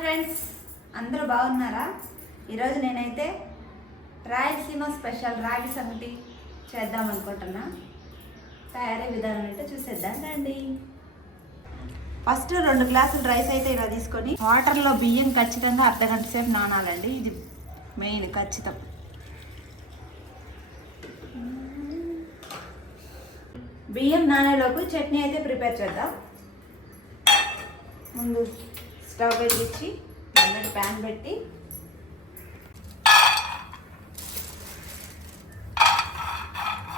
Friends, అందరూ బాగున్నారా? ఈరోజు నేనైతే రాయలసీమ స్పెషల్ రాగి సంగటి చేద్దాం అనుకుంటున్నా. తయారీ విధానం అయితే చూసేద్దాం రండి. ఫస్ట్ 2 గ్లాసులు రైస్ అయితే ఇలా తీసుకొని వాటర్లో బియ్యం ఖచ్చితంగా అర్ధగంట సేపు నానాలండి. ఇది మెయిన్ ఖచ్చితం. బియ్యం నానేలోపు చట్నీ అయితే ప్రిపేర్ చేద్దాం. ముందు స్టవ్ వెలిగించి అన్నట్టు ప్యాన్ పెట్టి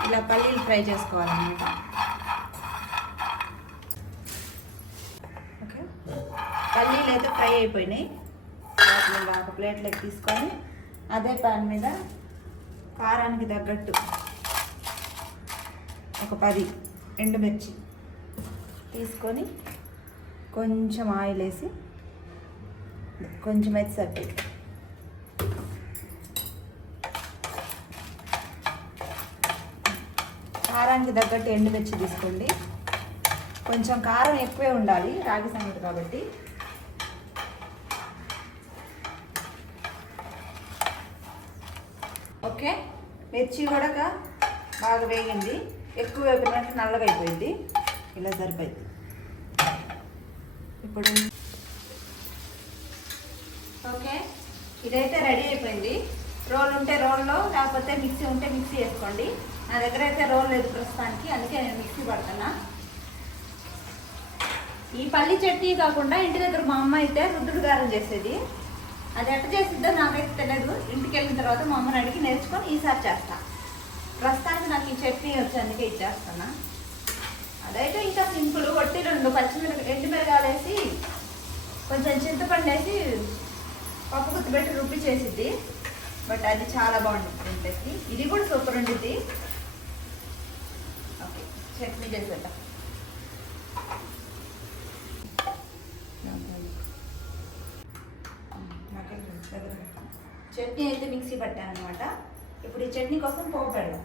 ఇలా పల్లీలు ఫ్రై చేసుకోవాలన్నమాట. ఓకే, పల్లీలు అయితే ఫ్రై అయిపోయినాయి. వాటిని ఒక ప్లేట్లోకి తీసుకొని అదే ప్యాన్ మీద కారానికి తగ్గట్టు ఒక 10 ఎండుమిర్చి తీసుకొని కొంచెం ఆయిల్ వేసి కొంచెం అయితే సరిపోయి కారానికి తగ్గట్టు ఎండుమిర్చి తీసుకోండి. కొంచెం కారం ఎక్కువే ఉండాలి రాగి సంగటి కాబట్టి. ఓకే, మిర్చి కూడా బాగా వేగింది. ఎక్కువ వేపినట్టు నల్లగా అయిపోయింది. ఇలా సరిపోయింది. ఇప్పుడు ఓకే, ఇదైతే రెడీ అయిపోయింది. రోల్ ఉంటే రోల్లో, లేకపోతే మిక్సీ ఉంటే మిక్సీ వేసుకోండి. నా దగ్గర అయితే రోల్ లేదు ప్రస్తుతానికి, అందుకే నేను మిక్సీ పడుతున్నా. ఈ పల్లి చట్నీ కాకుండా ఇంటి దగ్గర మా అమ్మ అయితే రుద్దుడు గారం చేసేది. అది ఎట్ట చేసిద్దో నాకైతే తెలియదు. ఇంటికి వెళ్ళిన తర్వాత మా అమ్మని అడిగి నేర్చుకొని ఈసారి చేస్తా. ప్రస్తుతానికి నాకు ఈ చట్నీ వచ్చి అందుకే ఇచ్చేస్తున్నా. అదైతే ఇంకా సింపుల్. వట్టి 2 ఎండుమిరగాయలు వేసి కొంచెం చింతపండు వేసి పప్పు గుత్తి పెట్టి రుబ్బి చేసిద్ది. బట్ అది చాలా బాగుంటుంది ఇంతకి. ఇది కూడా సూపర్ ఉండిద్ది. ఓకే, చట్నీ చేసేద్దాం. చట్నీ అయితే మిక్సీ పట్టాను అనమాట. ఇప్పుడు ఈ చట్నీ కోసం పోపు పెడదాం.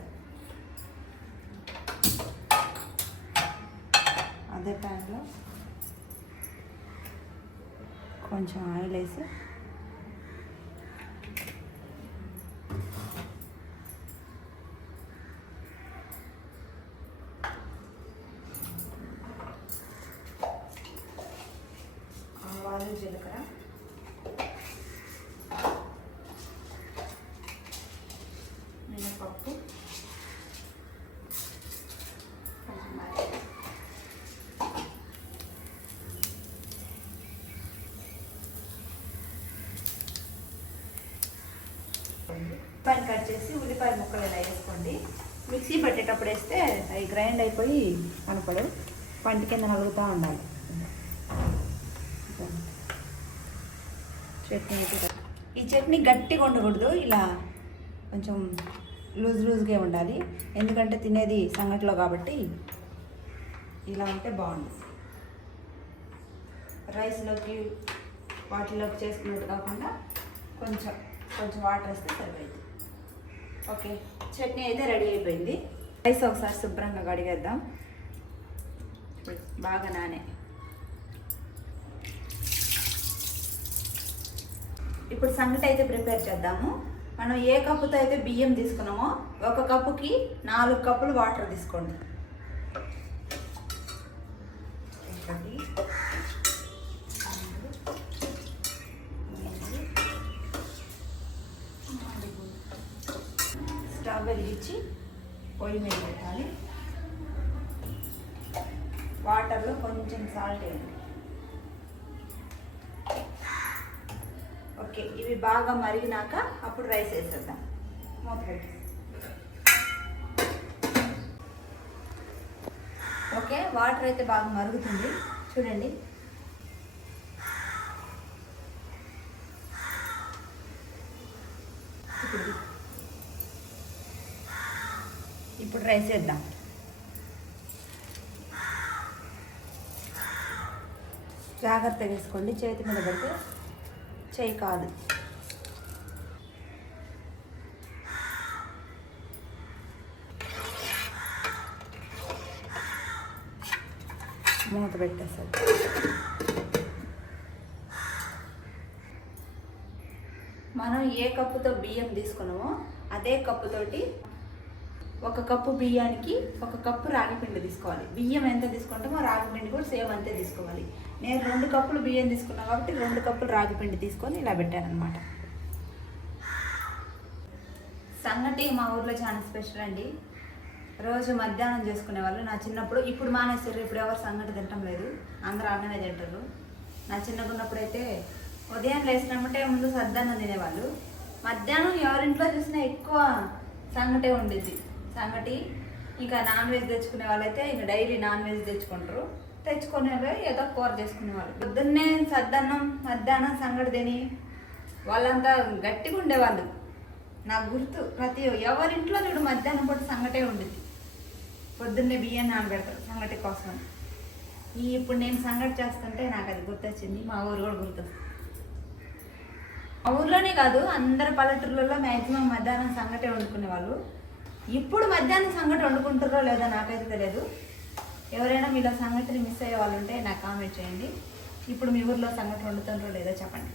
అదే ప్యాన్లో కొంచెం ఆయిల్ వేసి ఆవాలు, జీలకర్ర, మినపప్పు, ఉల్లిపాయలు కట్ చేసి ఉల్లిపాయ ముక్కలు ఇలా వేసుకోండి. మిక్సీ పెట్టేటప్పుడు వేస్తే అవి గ్రైండ్ అయిపోయి కనపడవు, పంటి కింద నలుగుతూ ఉండాలి. చట్నీ అయితే ఈ చట్నీ గట్టిగా ఉండకూడదు, ఇలా కొంచెం లూజ్గా ఉండాలి. ఎందుకంటే తినేది సంగటిలో కాబట్టి ఇలా ఉంటే బాగుంటుంది. రైస్లోకి వాటిలోకి చేసుకున్నట్టు కాకుండా కొంచెం వాటర్ వేస్తే సరిపోయింది. ఓకే, చట్నీ అయితే రెడీ అయిపోయింది. రైస్ ఒకసారి శుభ్రంగా కడిగేద్దాం. బాగా నానే. ఇప్పుడు సంగటి అయితే ప్రిపేర్ చేద్దాము. మనం ఏ కప్పుతో అయితే బియ్యం తీసుకున్నామో 1 కప్పుకి 4 కప్పులు వాటర్ తీసుకోండి. స్టవ్ వెలిగించి పొయ్యి మీద పెట్టాలి. వాటర్లో కొంచెం సాల్ట్ వేయండి. ఓకే, ఇవి బాగా మరిగినాక అప్పుడు రైస్ వేసేద్దాం. మూత పెట్టి. ఓకే, వాటర్ అయితే బాగా మరుగుతుంది చూడండి. ఇప్పుడు రైస్ వేద్దాం. జాగ్రత్తగా వేసుకోండి, చేతి మీద పడితే చేయి కాదు. మూత పెట్టేసారు. మనం ఏ కప్పుతో బియ్యం తీసుకున్నామో అదే కప్పుతోటి 1 కప్పు బియ్యానికి 1 కప్పు రాగి పిండి తీసుకోవాలి. బియ్యం ఎంత తీసుకుంటామో రాగి పిండి కూడా సేమ్ అంతే తీసుకోవాలి. నేను 2 కప్పులు బియ్యం తీసుకున్నాను కాబట్టి 2 కప్పులు రాగి పిండి తీసుకొని ఇలా పెట్టాను అనమాట. సంగటి మా ఊర్లో చాలా స్పెషల్ అండి. రోజు మధ్యాహ్నం చేసుకునేవాళ్ళు నా చిన్నప్పుడు. ఇప్పుడు మానేసారు, ఇప్పుడు ఎవరు సంగటి తినటం లేదు, అందరూ అన్నమే తింటారు. నా చిన్నగా ఉన్నప్పుడైతే ఉదయం లేచినప్పుడే ముందు సద్దన్నం తినేవాళ్ళు. మధ్యాహ్నం ఎవరింట్లో చూసినా ఎక్కువ సంగటే ఉండేది. సంగటి ఇంకా నాన్ వెజ్ తెచ్చుకునే వాళ్ళైతే ఇంకా డైలీ నాన్ వెజ్ తెచ్చుకుంటారు. తెచ్చుకునే వాళ్ళు ఏదో కూర చేసుకునేవాళ్ళు. పొద్దున్నే సద్దన్నం, మధ్యాహ్నం సంగటి తిని వాళ్ళంతా గట్టిగా ఉండేవాళ్ళు. నాకు గుర్తు, ప్రతి ఎవరింట్లో చూడు మధ్యాహ్నం పూట సంగటే ఉండేది. పొద్దున్నే బియ్యం నానబెడతారు సంగటి కోసం. ఇప్పుడు నేను సంగటి చేస్తుంటే నాకు అది గుర్తొచ్చింది. మా ఊరు కూడా గుర్తొస్తుంది. మా ఊర్లోనే కాదు, అందరు పల్లెటూర్లలో మ్యాక్సిమం మధ్యాహ్నం సంగటే వండుకునే వాళ్ళు. ఇప్పుడు మధ్యాహ్నం సంగటి వండుకుంటారో లేదో నాకైతే తెలియదు. ఎవరైనా మీలో సంగటిని మిస్ అయ్యే వాళ్ళు ఉంటే నాకు కామెంట్ చేయండి. ఇప్పుడు మీ ఊర్లో సంగటి వండుతుంటారో లేదో చెప్పండి.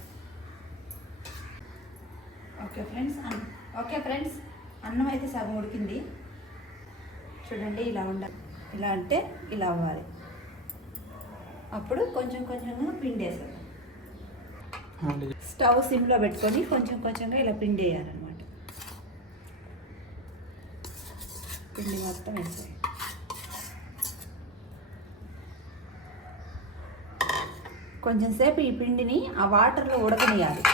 ఓకే ఫ్రెండ్స్, అన్నం అయితే సగం ఉడికింది. చూడండి ఇలా ఉండాలి. ఇలా అంటే ఇలా అవ్వాలి. అప్పుడు కొంచెం కొంచెంగా పిండి వేసాలి. స్టవ్ సిమ్లో పెట్టుకొని కొంచెం కొంచెంగా ఇలా పిండి వేయాలన్నమాట. పిండి మొత్తం వేసాయి. కొంచెం సేపు ఈ పిండిని ఆ వాటర్లో ఉడకనియాలి.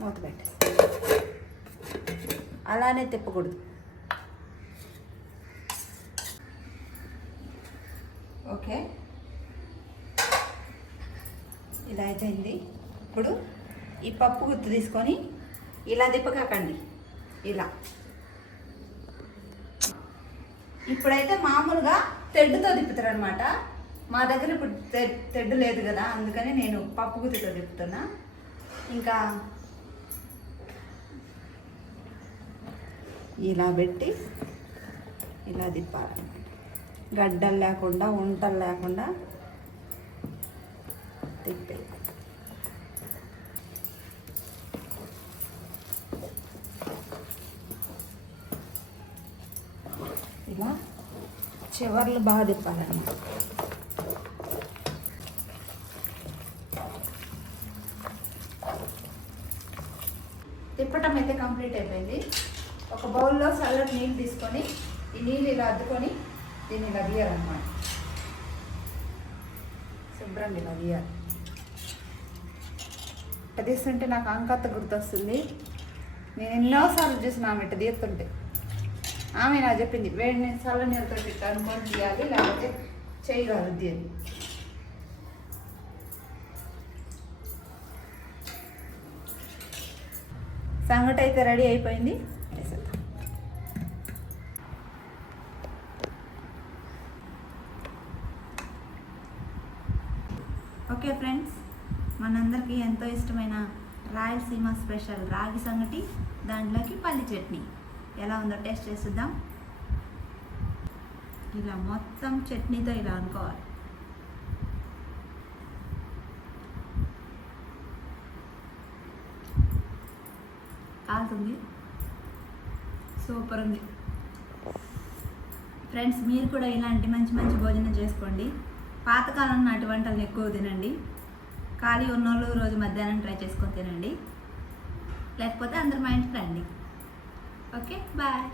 మూత పెట్టేసి అలానే తిప్పకూడదు. ఓకే, ఇలా అయిపోయింది. ఇప్పుడు ఈ పప్పు గుత్తి తీసుకొని ఇలా తిప్పకాకండి, ఇలా. ఇప్పుడైతే మామూలుగా తెడ్డుతో తిప్పుతారు అనమాట. మా దగ్గర ఇప్పుడు తెడ్డు లేదు కదా, అందుకని నేను పప్పు గుత్తితో తిప్పుతున్నా. ఇంకా ఇలా పెట్టి ఇలా తిప్పాలన్నమాట. గడ్డలు లేకుండా, ఉంటలు లేకుండా తిప్పే. ఇలా చివర్లు బాగా తిప్పాలన్నమాట. తిప్పటం అయితే కంప్లీట్ అయిపోయింది. ఒక బౌల్లో చల్లటి నీళ్ళు తీసుకొని ఈ నీళ్ళు ఇలా అద్దుకొని దీన్ని ఇలా తీయాలన్నమాట. శుభ్రంగా ఇలా తీయాలి. ఇట్లా తీస్తుంటే నాకు అంకత్త గుర్తొస్తుంది. నేను ఎన్నోసార్లు చూసిన ఆమె ఇట్లా తీస్తుంటే. ఆమె నాకు చెప్పింది, వేడి నీళ్ళు చల్ల నీళ్ళతో ఇట్లా అనుకొని తీయాలి, లేకపోతే చేయగలద్ది అని. సంగటి అయితే రెడీ అయిపోయింది. ఓకే ఫ్రెండ్స్, మనందరికీ ఎంతో ఇష్టమైన రాయలసీమ స్పెషల్ రాగి సంగటి, దాంట్లోకి పల్లి చట్నీ ఎలా ఉందో టేస్ట్ చేద్దాం. ఇలా మొత్తం చట్నీతో ఇలా అనుకోవాలి. కాలుతుంది, సూపర్ ఉంది. ఫ్రెండ్స్, మీరు కూడా ఇలాంటి మంచి మంచి భోజనం చేసుకోండి. పాతకాలం నాటి వంటలను ఎక్కువ తినండి. ఖాళీ ఉన్నోళ్ళు రోజు మధ్యాహ్నం ట్రై చేసుకొని తినండి. లేకపోతే అందరు మా ఇంటికి రండి. Okay, bye.